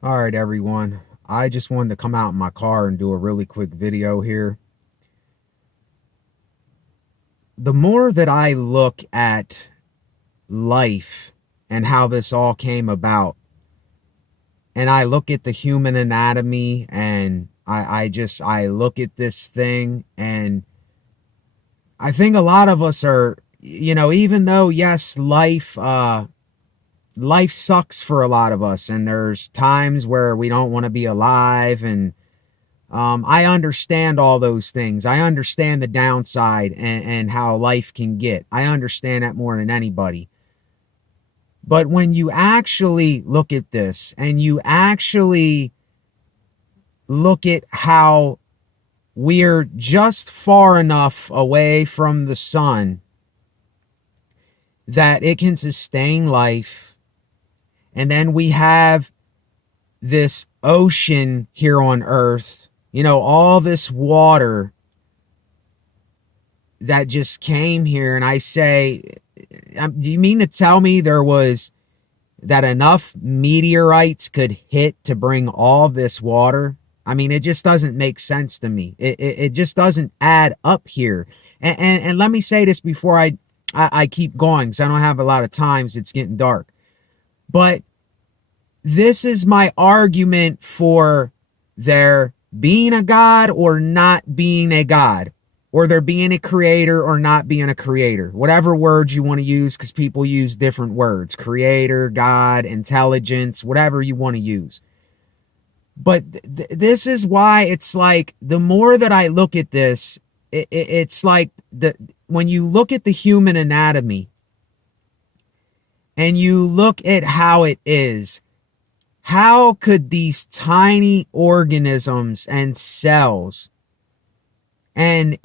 All right, everyone. I just wanted to come out in my car and do a really quick video here. The more that I look at life and how this all came about, and I look at the human anatomy and I look at this thing, and I think a lot of us are, even though yes, life sucks for a lot of us, and there's times where we don't want to be alive, and I understand all those things. I understand the downside and how life can get. I understand that more than anybody. But when you actually look at this and you actually look at how we're just far enough away from the sun that it can sustain life, and then we have this ocean here on Earth, all this water that just came here, and I say, do you mean to tell me there was that enough meteorites could hit to bring all this water? I mean, it just doesn't make sense to me. It just doesn't add up here. And let me say this before I keep going, because I don't have a lot of time. It's getting dark. But this is my argument for there being a God or not being a God, or there being a creator or not being a creator, whatever words you want to use, because people use different words: creator, God, intelligence, whatever you want to use. But this is why it's like, the more that I look at this, it's like when you look at the human anatomy and you look at how it is, how could these tiny organisms and cells and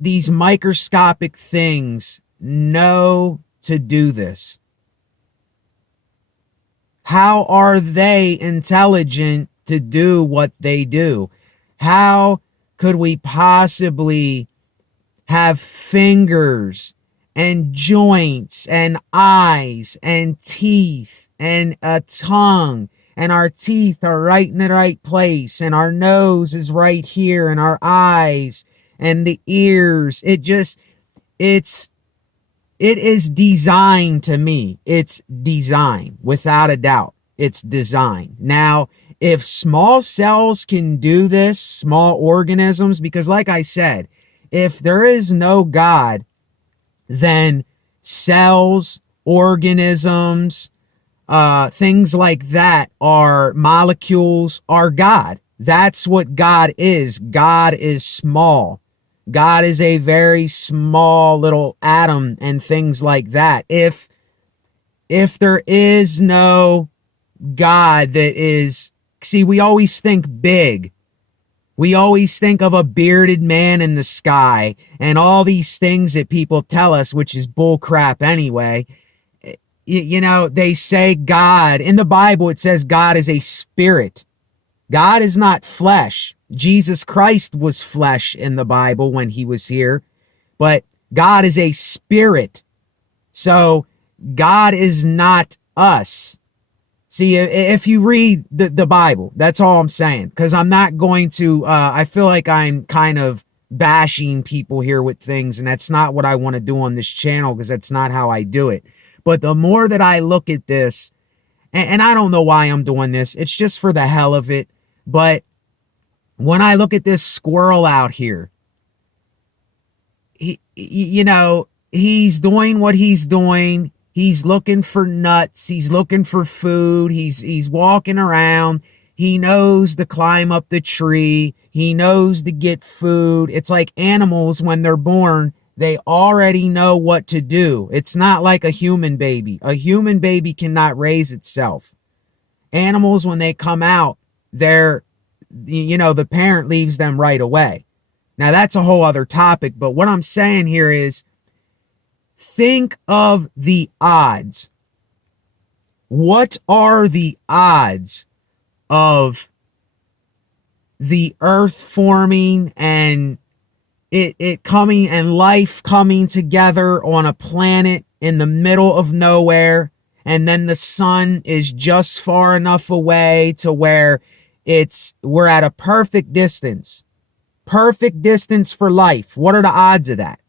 these microscopic things know to do this? How are they intelligent to do what they do? How could we possibly have fingers and joints and eyes and teeth and a tongue, and our teeth are right in the right place, and our nose is right here, and our eyes and the ears? It is design to me. It's design, without a doubt. It's design. Now, if small cells can do this, small organisms, because like I said, if there is no God, then cells, organisms, things like that, are molecules, are God. That's what God is. God is small. God is a very small little atom and things like that. If there is no God that is, see, we always think big. We always think of a bearded man in the sky and all these things that people tell us, which is bull crap anyway. They say God, in the Bible, it says God is a spirit. God is not flesh. Jesus Christ was flesh in the Bible when he was here, but God is a spirit. So God is not us. See, if you read the Bible, that's all I'm saying, because I'm not going to, I feel like I'm kind of bashing people here with things, and that's not what I want to do on this channel, because that's not how I do it. But the more that I look at this, and I don't know why I'm doing this, it's just for the hell of it. But when I look at this squirrel out here, he's doing what he's doing. He's looking for nuts. He's looking for food. He's walking around. He knows to climb up the tree. He knows to get food. It's like animals when they're born, they already know what to do. It's not like a human baby. A human baby cannot raise itself. Animals, when they come out, the parent leaves them right away. Now, that's a whole other topic, but what I'm saying here is, think of the odds. What are the odds of the earth forming and it coming, and life coming together on a planet in the middle of nowhere, and then the sun is just far enough away to where we're at a perfect distance. Perfect distance for life. What are the odds of that?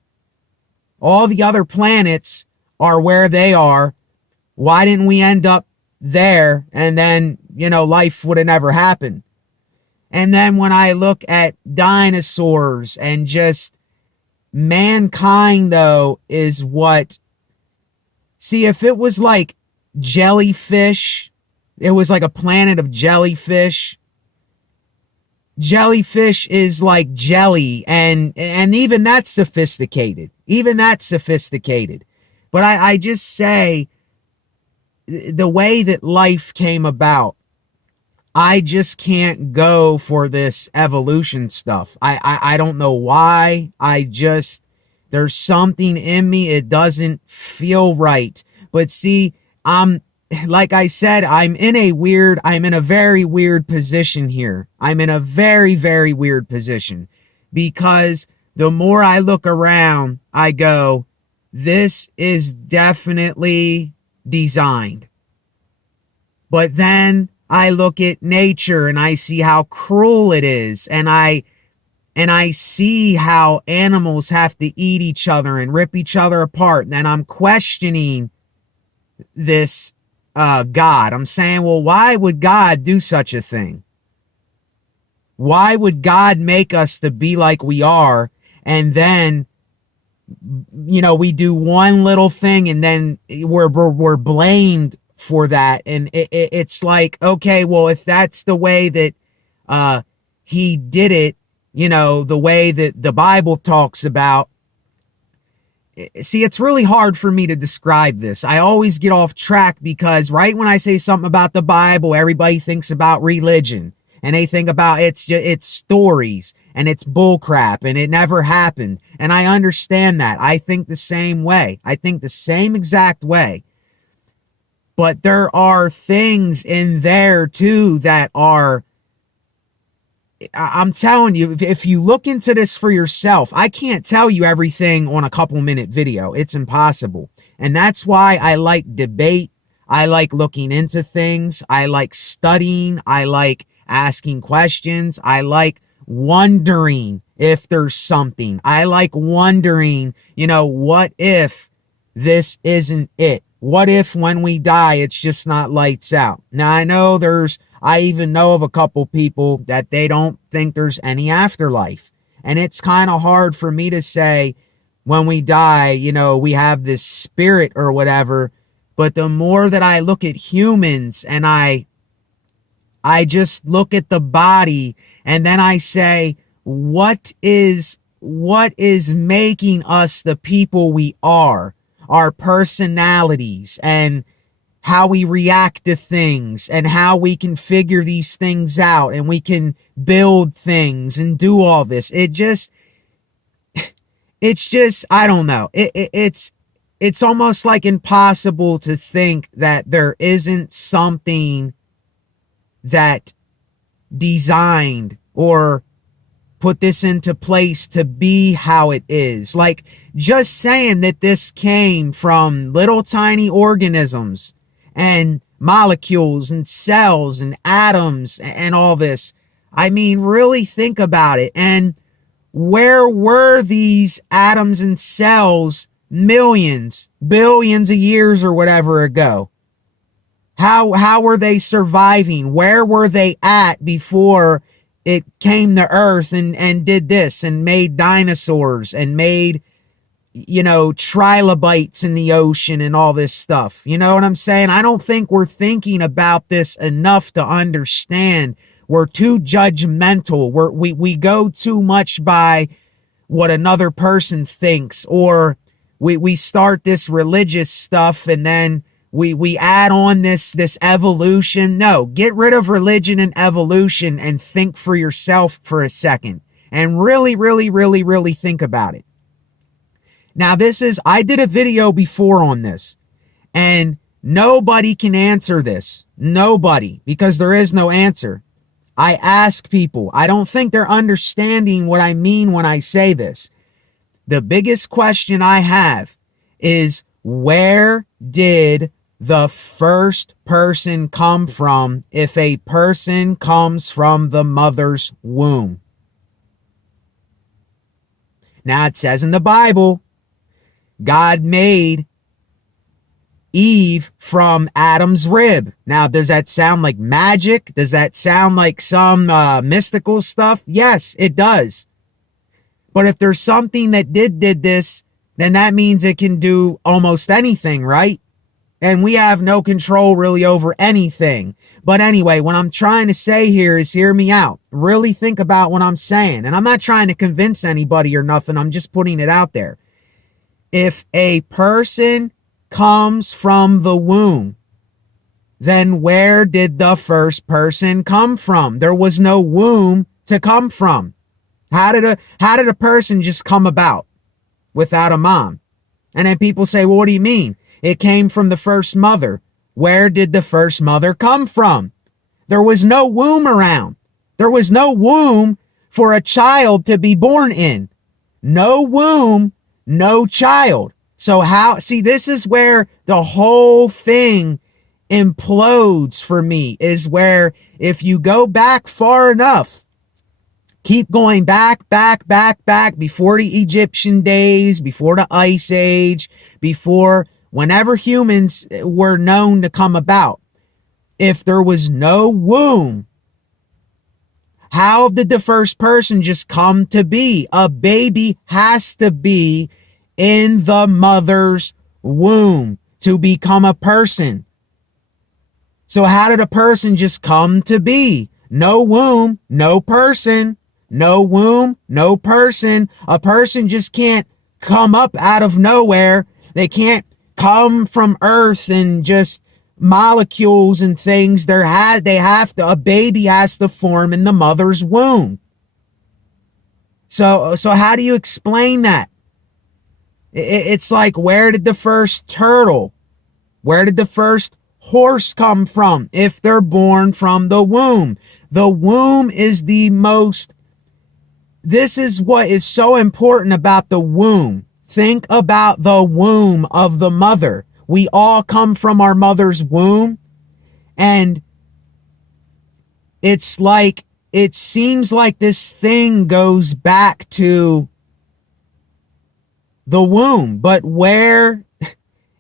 All the other planets are where they are. Why didn't we end up there? And then, life would have never happened. And then when I look at dinosaurs and just mankind, though, is what, see, if it was like jellyfish, it was like a planet of jellyfish. Jellyfish is like jelly, and even that's sophisticated. Even that's sophisticated. But I just say, the way that life came about, I just can't go for this evolution stuff. I don't know why. There's something in me. It doesn't feel right. But see, like I said, I'm in a very weird position here. I'm in a very, very weird position, because the more I look around, I go, this is definitely designed. But then I look at nature and I see how cruel it is, and I see how animals have to eat each other and rip each other apart. And then I'm questioning this God. I'm saying, well, why would God do such a thing? Why would God make us to be like we are, and then we do one little thing and then we're blamed for that? And it's like, okay, well, if that's the way that he did it, the way that the Bible talks about. See, it's really hard for me to describe this. I always get off track, because right when I say something about the Bible, everybody thinks about religion, and they think about it's stories and it's bullcrap and it never happened. And I understand that. I think the same way. I think the same exact way. But there are things in there too that are, I'm telling you, if you look into this for yourself, I can't tell you everything on a couple-minute video. It's impossible. And that's why I like debate. I like looking into things. I like studying. I like asking questions. I like wondering if there's something. I like wondering, what if this isn't it? What if when we die, it's just not lights out? Now, I even know of a couple people that they don't think there's any afterlife. And it's kind of hard for me to say when we die, we have this spirit or whatever. But the more that I look at humans, and I just look at the body, and then I say, what is making us the people we are? Our personalities and how we react to things and how we can figure these things out and we can build things and do all this. It's just, I don't know. It's almost like impossible to think that there isn't something that designed or put this into place to be how it is. Like, just saying that this came from little tiny organisms and molecules and cells and atoms and all this. I mean, really think about it. And where were these atoms and cells millions, billions of years or whatever ago? How were they surviving? Where were they at before it came to Earth and did this and made dinosaurs and made, trilobites in the ocean and all this stuff? You know what I'm saying? I don't think we're thinking about this enough to understand. We're too judgmental. We go too much by what another person thinks, or we start this religious stuff and then we add on this evolution. No, get rid of religion and evolution and think for yourself for a second and really, really, really, really think about it. Now, I did a video before on this, and nobody can answer this. Nobody, because there is no answer. I ask people. I don't think they're understanding what I mean when I say this. The biggest question I have is, where did the first person come from if a person comes from the mother's womb? Now it says in the Bible, God made Eve from Adam's rib. Now, does that sound like magic? Does that sound like some mystical stuff? Yes, it does. But if there's something that did this, then that means it can do almost anything, right? And we have no control really over anything. But anyway, what I'm trying to say here is, hear me out. Really think about what I'm saying. And I'm not trying to convince anybody or nothing. I'm just putting it out there. If a person comes from the womb, then where did the first person come from? There was no womb to come from. How did a person just come about without a mom? And then people say, well, what do you mean? It came from the first mother. Where did the first mother come from? There was no womb around. There was no womb for a child to be born in. No womb, no child. So see, this is where the whole thing implodes for me, is where if you go back far enough, keep going back, before the Egyptian days, before the Ice Age, before whenever humans were known to come about. If there was no womb, how did the first person just come to be? A baby has to be in the mother's womb to become a person. So how did a person just come to be? No womb, no person. No womb, no person. A person just can't come up out of nowhere. They can't come from earth and just molecules and things. A baby has to form in the mother's womb. So how do you explain that? It's like, where did the first turtle, where did the first horse come from if they're born from the womb? The womb is this is what is so important about the womb. Think about the womb of the mother. We all come from our mother's womb, and it seems like this thing goes back to the womb, but where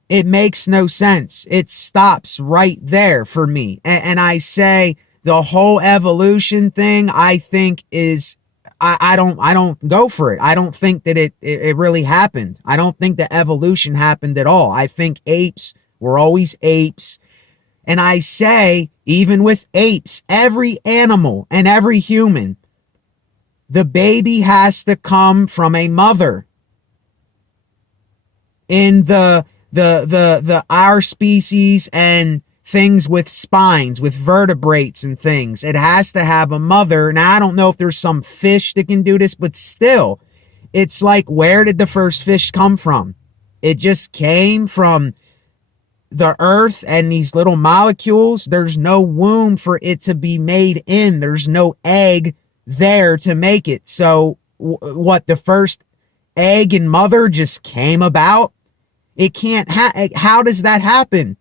it makes no sense. It stops right there for me. And I say the whole evolution thing, I think is, I don't go for it. I don't think that it really happened. I don't think that evolution happened at all. I think apes were always apes. And I say, even with apes, every animal and every human, the baby has to come from a mother. In our species and things with spines, with vertebrates and things, it has to have a mother. Now, I don't know if there's some fish that can do this, but still, it's like, where did the first fish come from? It just came from the earth and these little molecules. There's no womb for it to be made in. There's no egg there to make it. So what, the first egg and mother just came about? It can't how does that happen?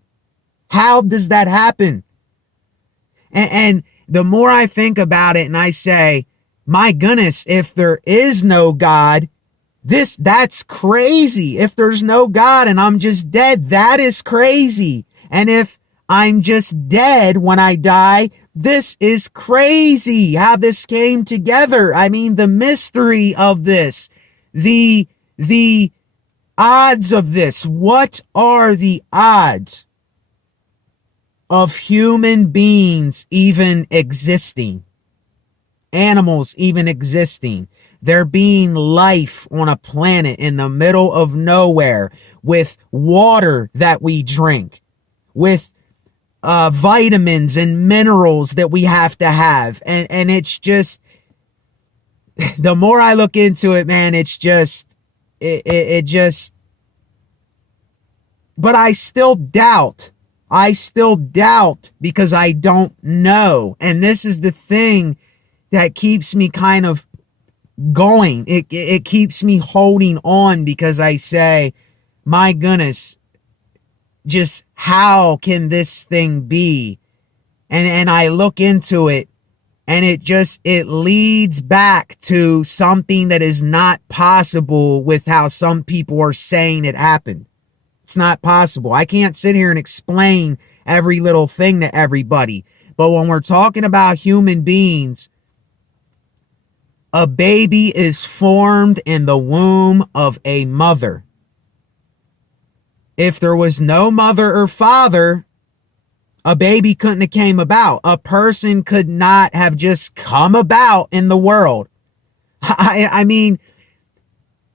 How does that happen? And the more I think about it and I say, my goodness, if there is no God, that's crazy. If there's no God and I'm just dead, that is crazy. And if I'm just dead when I die, this is crazy how this came together. I mean, the mystery of this, the odds of this. What are the odds of human beings even existing? Animals even existing? There being life on a planet in the middle of nowhere, with water that we drink, with vitamins and minerals that we have to have. And it's just, the more I look into it, man, it's just, it just, but I still doubt because I don't know. And this is the thing that keeps me kind of going. It keeps me holding on, because I say, my goodness, just how can this thing be? And I look into it, and it leads back to something that is not possible with how some people are saying it happened. It's not possible. I can't sit here and explain every little thing to everybody. But when we're talking about human beings, a baby is formed in the womb of a mother. If there was no mother or father, a baby couldn't have came about. A person could not have just come about in the world. I mean,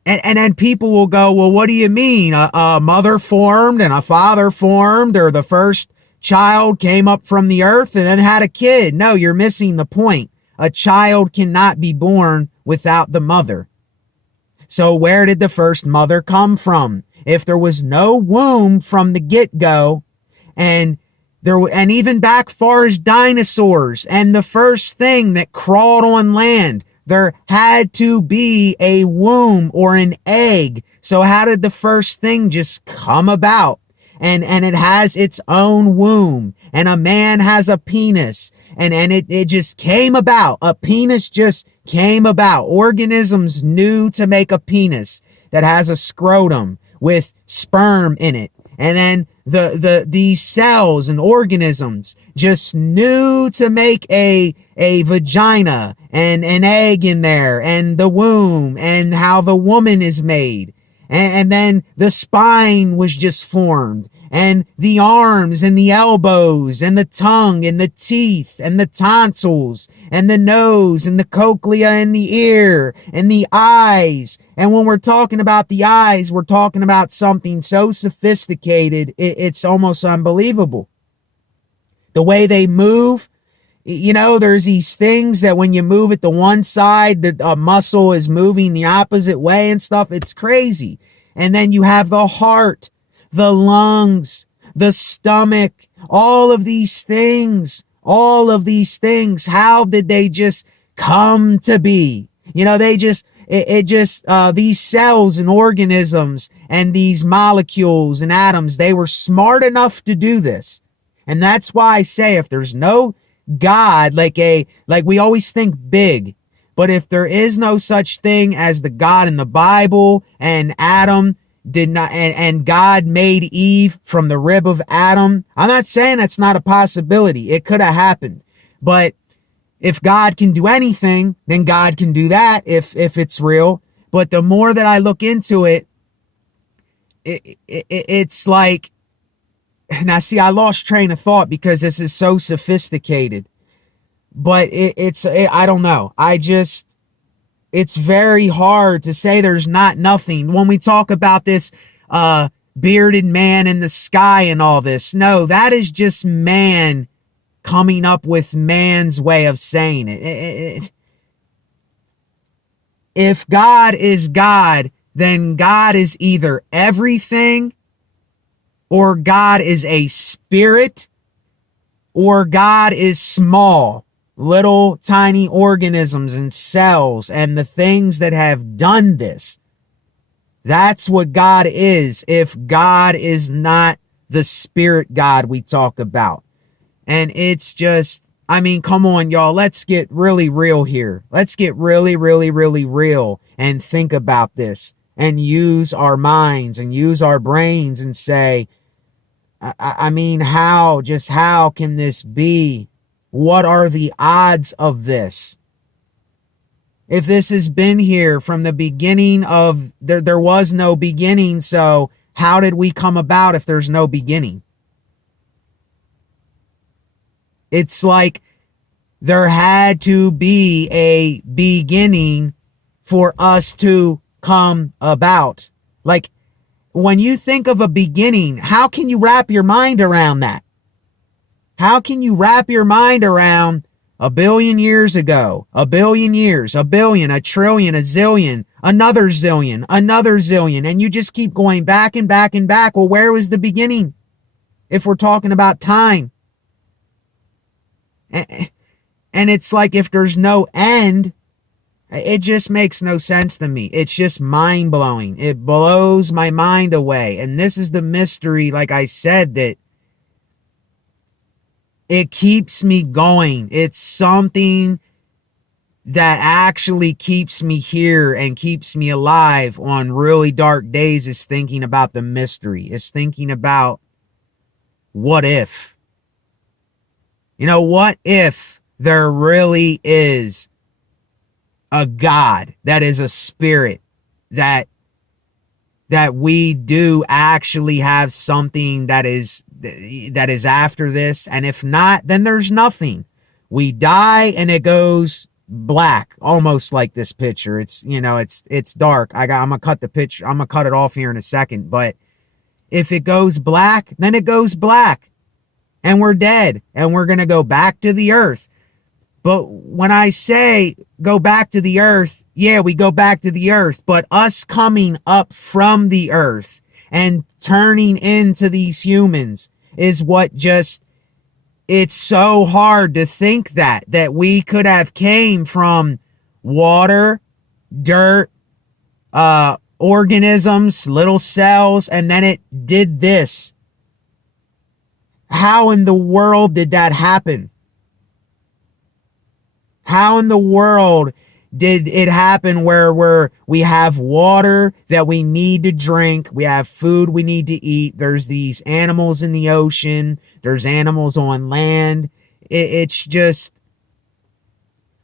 and then people will go, well, what do you mean? A mother formed and a father formed, or the first child came up from the earth and then had a kid? No, you're missing the point. A child cannot be born without the mother. So where did the first mother come from? If there was no womb from the get-go, and even back far as dinosaurs and the first thing that crawled on land, there had to be a womb or an egg. So how did the first thing just come about? And it has its own womb, and a man has a penis, and it just came about. A penis just came about. Organisms knew to make a penis that has a scrotum with sperm in it. And then these cells and organisms just knew to make a vagina and an egg in there, and the womb, and how the woman is made. And then the spine was just formed, and the arms and the elbows and the tongue and the teeth and the tonsils and the nose and the cochlea and the ear and the eyes. And when we're talking about the eyes, we're talking about something so sophisticated, it's almost unbelievable. The way they move, you know, there's these things that when you move it to one side, the muscle is moving the opposite way and stuff. It's crazy. And then you have the heart, the lungs, the stomach, all of these things. How did they just come to be? You know, these cells and organisms and these molecules and atoms, they were smart enough to do this. And that's why I say, if there's no God, like we always think big, but if there is no such thing as the God in the Bible, and Adam did not, and God made Eve from the rib of Adam, I'm not saying that's not a possibility. It could have happened. But if God can do anything, then God can do that if it's real. But the more that I look into it, it's like, now see, I lost train of thought because this is so sophisticated. But I don't know. It's very hard to say there's not nothing. When we talk about this bearded man in the sky and all this, no, that is just man coming up with man's way of saying it. If God is God, then God is either everything, or God is a spirit, or God is small, little tiny organisms and cells and the things that have done this. That's what God is, if God is not the spirit God we talk about. And it's just, I mean, come on, y'all. Let's get really real here. Let's get really, really, really real and think about this and use our minds and use our brains and say, I mean, how can this be? What are the odds of this? If this has been here from the beginning of, there was no beginning, so how did we come about if there's no beginning? It's like there had to be a beginning for us to come about. Like, when you think of a beginning, how can you wrap your mind around that? How can you wrap your mind around a billion years ago, a billion years, a billion, a trillion, a zillion, another zillion, and you just keep going back and back and back? Well, where was the beginning? If we're talking about time. And it's like, if there's no end, It just makes no sense to me. It's just mind blowing. It blows my mind away. And this is the mystery, like I said, that it keeps me going. It's something that actually keeps me here and keeps me alive on really dark days, is thinking about the mystery. Is thinking about, what if? You know, what if there really is a God that is a spirit, that we do actually have something that is after this? And if not, then there's nothing. We die and it goes black, almost like this picture. It's, you know, it's dark. I'm gonna cut the picture. I'm gonna cut it off here in a second. But if it goes black, then it goes black, and we're dead, and we're gonna go back to the earth. But when I say go back to the earth, yeah, we go back to the earth, but us coming up from the earth and turning into these humans is what just, it's so hard to think that we could have came from water, dirt, organisms, little cells, and then it did this. How in the world did that happen? How in the world did it happen where we have water that we need to drink, we have food we need to eat, there's these animals in the ocean, there's animals on land. It's just,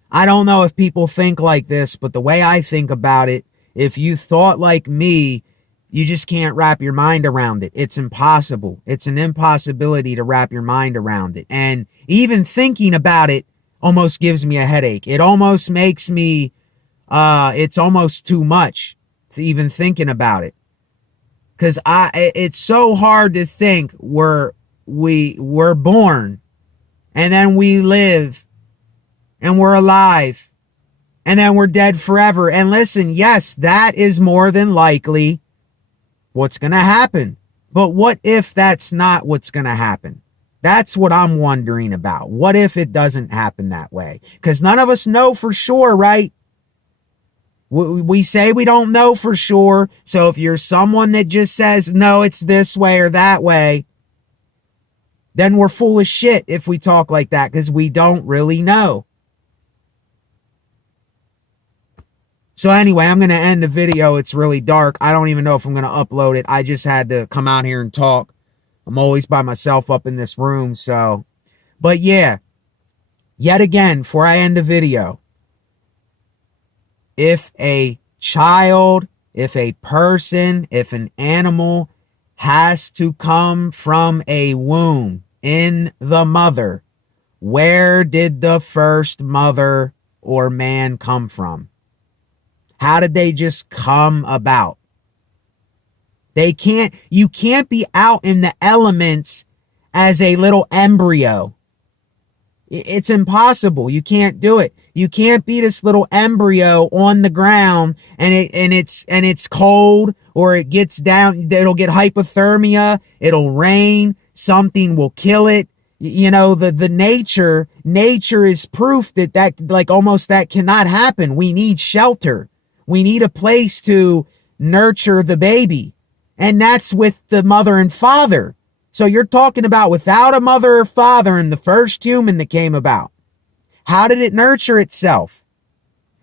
I don't know if people think like this, but the way I think about it, if you thought like me, you just can't wrap your mind around it. It's impossible. It's an impossibility to wrap your mind around it. And even thinking about it almost gives me a headache. It almost makes me, it's almost too much to even thinking about it. Cause it's so hard to think we're born, and then we live, and we're alive, and then we're dead forever. And listen, yes, that is more than likely what's going to happen. But what if that's not what's going to happen? That's what I'm wondering about. What if it doesn't happen that way? Because none of us know for sure, right? We say we don't know for sure. So if you're someone that just says, no, it's this way or that way, then we're full of shit if we talk like that, because we don't really know. So anyway, I'm going to end the video. It's really dark. I don't even know if I'm going to upload it. I just had to come out here and talk. I'm always by myself up in this room. So, but yeah, yet again, before I end the video, if a child, if a person, if an animal has to come from a womb in the mother, where did the first mother or man come from? How did they just come about? You can't be out in the elements as a little embryo. It's impossible. You can't do it. You can't be this little embryo on the ground and it's cold, or it gets down, it'll get hypothermia, it'll rain, something will kill it. You know, the nature is proof that like almost that cannot happen. We need shelter. We need a place to nurture the baby. And that's with the mother and father. So you're talking about without a mother or father and the first human that came about. How did it nurture itself?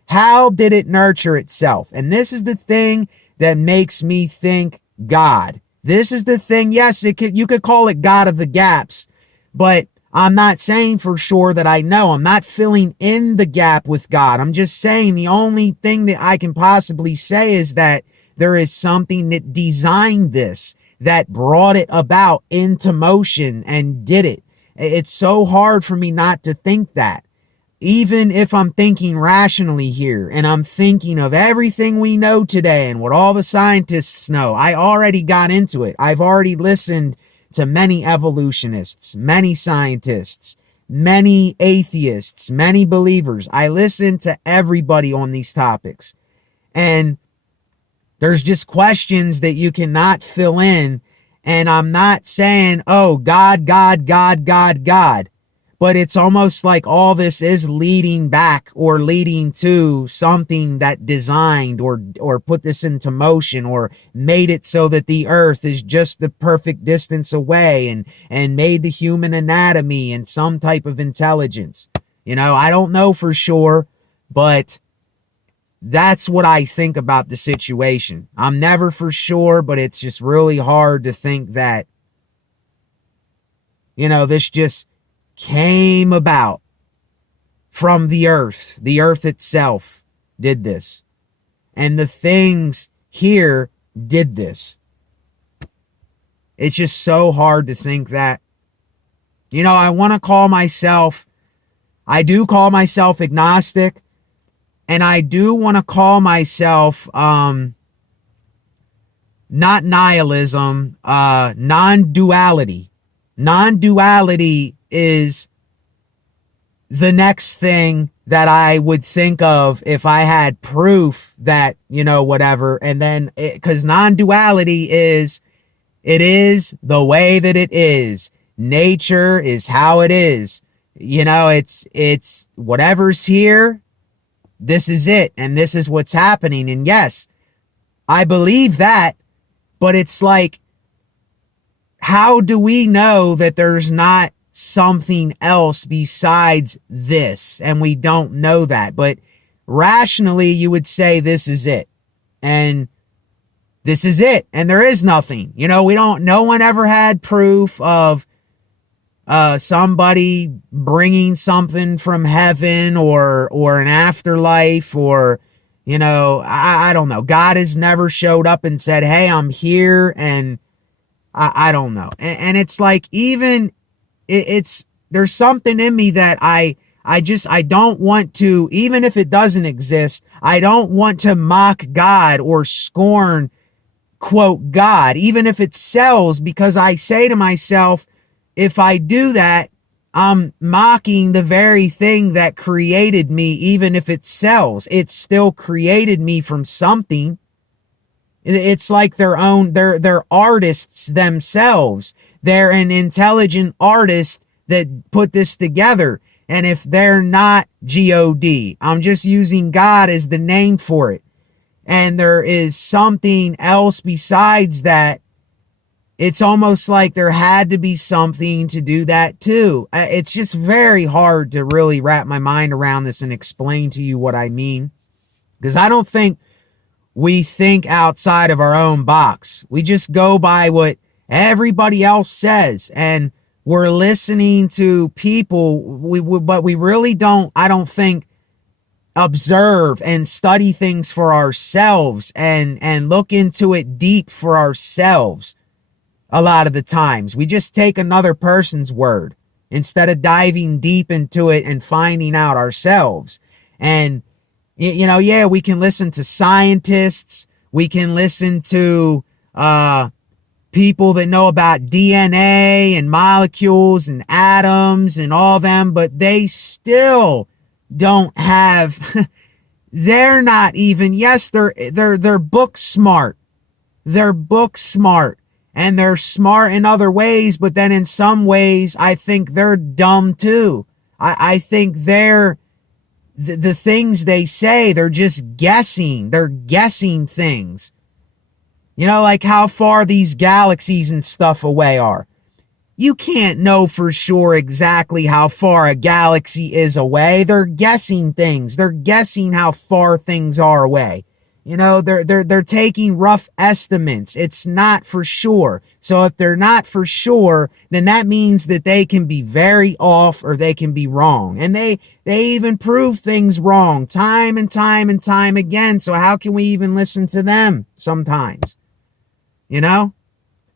How did it nurture itself? And this is the thing that makes me think God. This is the thing. Yes, you could call it God of the gaps, but I'm not saying for sure that I know. I'm not filling in the gap with God. I'm just saying the only thing that I can possibly say is that there is something that designed this, that brought it about into motion and did it. It's so hard for me not to think that. Even if I'm thinking rationally here and I'm thinking of everything we know today and what all the scientists know, I already got into it. I've already listened to many evolutionists, many scientists, many atheists, many believers. I listen to everybody on these topics. And there's just questions that you cannot fill in. And I'm not saying, oh, God, God, God, God, God. but it's almost like all this is leading back or leading to something that designed or put this into motion or made it so that the earth is just the perfect distance away and made the human anatomy and some type of intelligence. I don't know for sure, but that's what I think about the situation. I'm never for sure, but it's just really hard to think that, this just came about from the earth. The earth itself did this. And the things here did this. It's just so hard to think that. I do call myself agnostic, and I do want to call myself not nihilism, non-duality. Non-duality is the next thing that I would think of if I had proof that, whatever. And then, because non-duality is, it is the way that it is. Nature is how it is. It's whatever's here, this is it. And this is what's happening. And yes, I believe that, but it's like, how do we know that there's not something else besides this? And we don't know that. But rationally, you would say this is it. And this is it. And there is nothing. No one ever had proof of somebody bringing something from heaven or an afterlife or, I don't know. God has never showed up and said, hey, I'm here. And I don't know. And it's like, even there's something in me that I don't want to, even if it doesn't exist, I don't want to mock God or scorn, quote, God, even if it sells, because I say to myself, if I do that, I'm mocking the very thing that created me. Even if it sells, it still created me from something. It's like they're artists themselves. They're an intelligent artist that put this together. And if they're not God, I'm just using God as the name for it, and there is something else besides that, it's almost like there had to be something to do that too. It's just very hard to really wrap my mind around this and explain to you what I mean, because I don't think we think outside of our own box. We just go by what everybody else says, and we're listening to people, but we really don't, I don't think, observe and study things for ourselves and look into it deep for ourselves. A lot of the times we just take another person's word instead of diving deep into it and finding out ourselves. And we can listen to scientists, we can listen to people that know about DNA and molecules and atoms and all them, but they still don't have they're not even, yes, they're book smart. They're book smart, and they're smart in other ways, but then in some ways I think they're dumb too. I think they're the things they say, they're just guessing. They're guessing things. Like how far these galaxies and stuff away are. You can't know for sure exactly how far a galaxy is away. They're guessing things. They're guessing how far things are away. They're taking rough estimates. It's not for sure. So if they're not for sure, then that means that they can be very off or they can be wrong. And they even prove things wrong time and time and time again. So how can we even listen to them sometimes?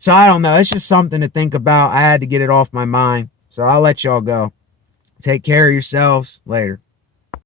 So I don't know. It's just something to think about. I had to get it off my mind. So I'll let y'all go. Take care of yourselves. Later.